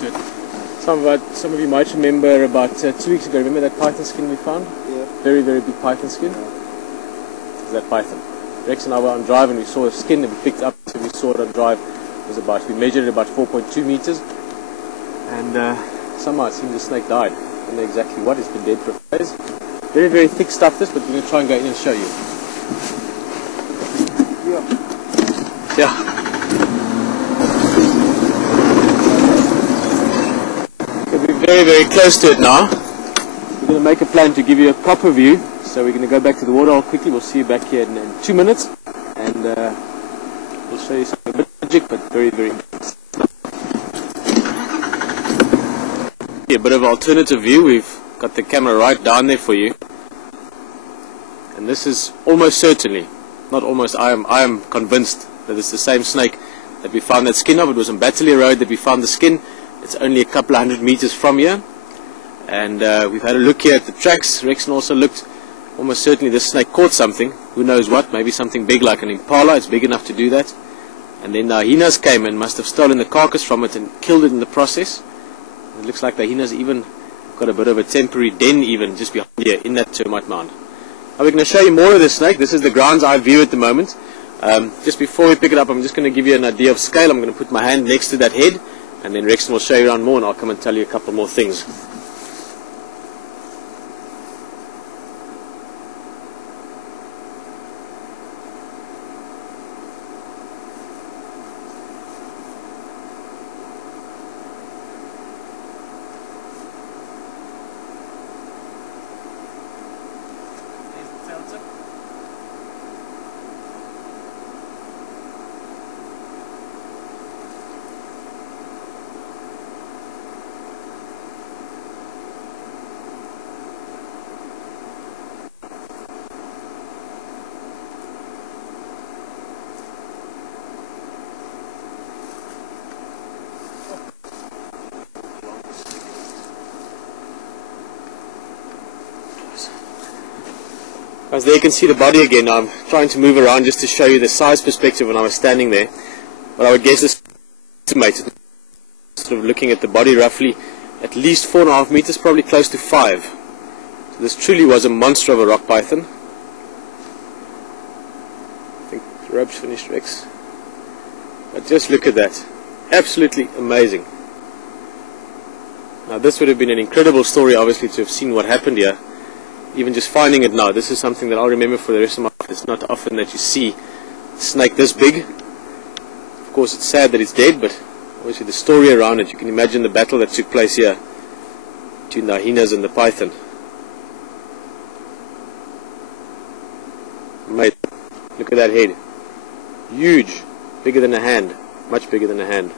to it. Some of you might remember about 2 weeks ago, remember that python skin we found? Yeah. Very, very big python skin. Is that python? Rex and I were on drive and we saw a skin and we picked up, so we saw it on drive. We measured it about 4.2 meters, and somehow it seems the snake died. I don't know exactly what, it's been dead for a phase. Very, very thick stuff this, but we're going to try and go in and show you. Yeah. We'll be very, very close to it now. We're going to make a plan to give you a proper view. So we're going to go back to the waterhole quickly. We'll see you back here in 2 minutes, and we'll show you something a bit magic, but very, very interesting. A bit of alternative view. We've got the camera right down there for you, and this is almost certainly, not almost, I am convinced that it's the same snake that we found that skin of. It was on Battalier Road that we found the skin. It's only a couple of 100 meters from here, and we've had a look here at the tracks. Rexon also looked. Almost certainly this snake caught something. Who knows what? Maybe something big like an impala. It's big enough to do that. And then the hyenas came and must have stolen the carcass from it and killed it in the process. It looks like the hyenas even got a bit of a temporary den even just behind here in that termite mound. Now we're going to show you more of this snake. This is the ground's eye view at the moment. Just before we pick it up, I'm just going to give you an idea of scale. I'm going to put my hand next to that head, and then Rexon will show you around more, and I'll come and tell you a couple more things. Guys, there you can see the body again. Now I'm trying to move around just to show you the size perspective when I was standing there. But I would guess this estimated, sort of looking at the body, ropely at least 4.5 meters, probably close to 5. So this truly was a monster of a rock python. I think the rope's finished, Rex. But just look at that. Absolutely amazing. Now this would have been an incredible story, obviously, to have seen what happened here. Even just finding it now, this is something that I'll remember for the rest of my life. It's not often that you see a snake this big. Of course, it's sad that it's dead, but obviously the story around it, you can imagine the battle that took place here between the hyenas and the python. Mate, look at that head. Huge. Bigger than a hand. Much bigger than a hand.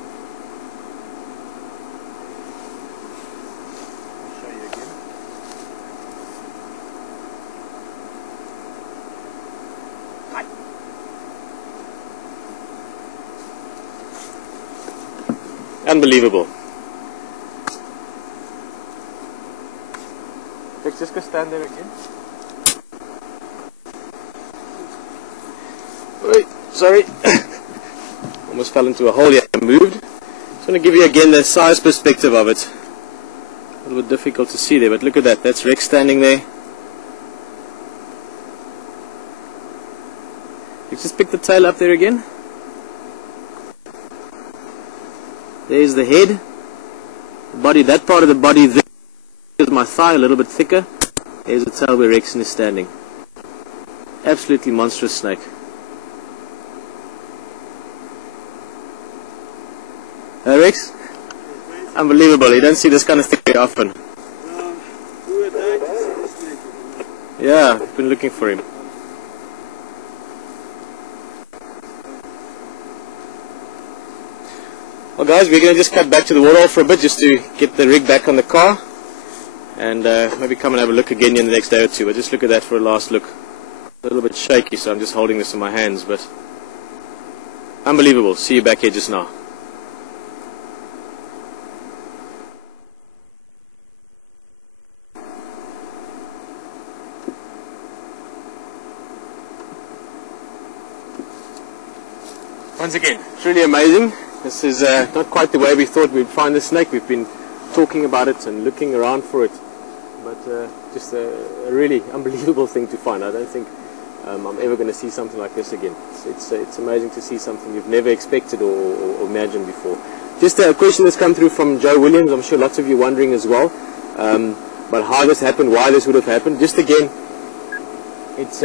Unbelievable. Let's just go stand there again. Wait, sorry. Almost fell into a hole here and moved. Just want to give you again the size perspective of it. A little bit difficult to see there, but look at that. That's Rex standing there. Let's just pick the tail up there again. There's the head, the body, that part of the body there is my thigh, a little bit thicker. There's the tail where Rexon is standing. Absolutely monstrous snake. Rex? Unbelievable, you don't see this kind of thing very often. Yeah, I've been looking for him. Well guys, we're going to just cut back to the waterhole for a bit just to get the rig back on the car, and maybe come and have a look again in the next day or two. But just look at that for a last look. A little bit shaky, so I'm just holding this in my hands, but unbelievable. See you back here just now. Once again, truly amazing. This is not quite the way we thought we'd find the snake. We've been talking about it and looking around for it, but just a really unbelievable thing to find. I don't think I'm ever going to see something like this again. It's amazing to see something you've never expected or imagined before. Just a question that's come through from Joe Williams. I'm sure lots of you wondering as well about how this happened, why this would have happened. Just again, it's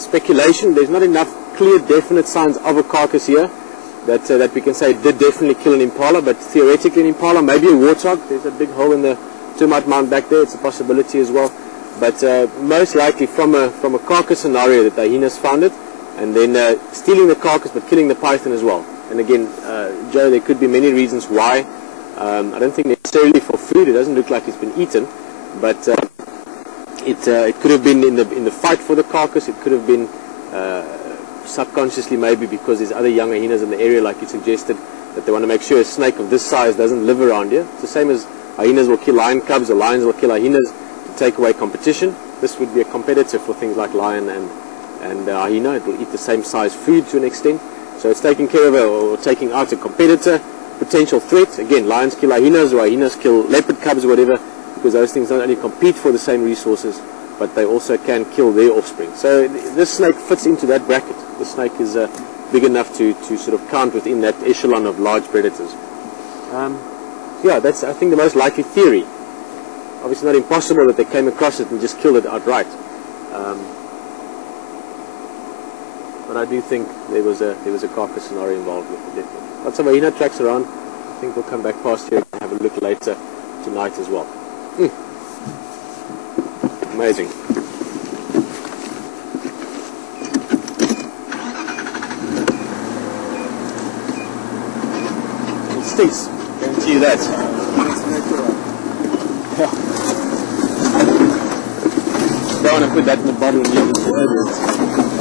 speculation. There's not enough clear, definite signs of a carcass here that we can say did definitely kill an impala, but theoretically an impala, maybe a warthog. There's a big hole in the termite mound back there. It's a possibility as well. But most likely from a carcass scenario that the hyenas found it, and then stealing the carcass but killing the python as well. And again, Joe, there could be many reasons why. I don't think necessarily for food. It doesn't look like it's been eaten, but it could have been in the fight for the carcass. It could have been subconsciously maybe because there's other young hyenas in the area, like you suggested, that they want to make sure a snake of this size doesn't live around here. It's the same as hyenas will kill lion cubs, or lions will kill hyenas to take away competition. This would be a competitor for things like lion and hyena. It will eat the same size food to an extent. So it's taking care of or taking out a competitor, potential threat. Again, lions kill hyenas, or hyenas kill leopard cubs or whatever, because those things not only compete for the same resources, but they also can kill their offspring. So this snake fits into that bracket. The snake is big enough to sort of count within that echelon of large predators. Yeah, that's, I think, the most likely theory. Obviously not impossible that they came across it and just killed it outright. But I do think there was a carcass scenario involved with it. Lots of hyena tracks around. I think we'll come back past here and have a look later tonight as well. Amazing. It stinks. Guarantee you that. Yeah. Don't want to put that in the bottle and use it for odor.